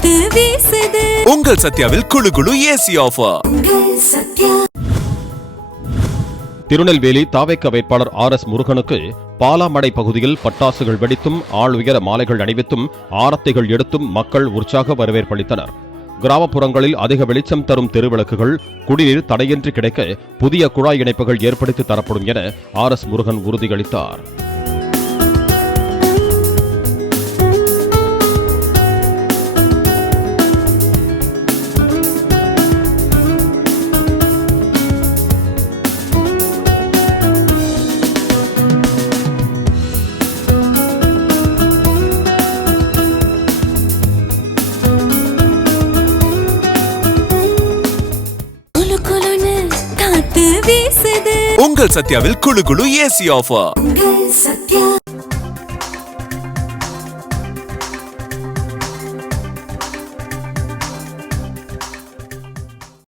காத்து வீசுது. உங்கள் சத்யாவில் குளு குளு ஏசி ஆஃபர். திருநெல்வேலி தாவேக்க வேட்பாளர் RS முருகனுக்கு பாலாமடை பகுதியில் பட்டாசுகள் வெடித்தும் ஆள் உயர மாலைகள் அணிவித்தும் ஆரத்திகள் எடுத்தும் மக்கள் உற்சாக வரவேற்பளித்தனர். கிராமப்புறங்களில் அதிக வெளிச்சம் தரும் தெருவிளக்குகள், குடிநீர் தடையின்றி கிடைக்க புதிய குழாய் இணைப்புகள் ஏற்படுத்தி தரப்படும் என RS முருகன் உறுதியளித்தார். காத்து வீசுது. உங்கள் சத்யாவில் குளு குளு ஏசி ஆஃபர். சத்யா.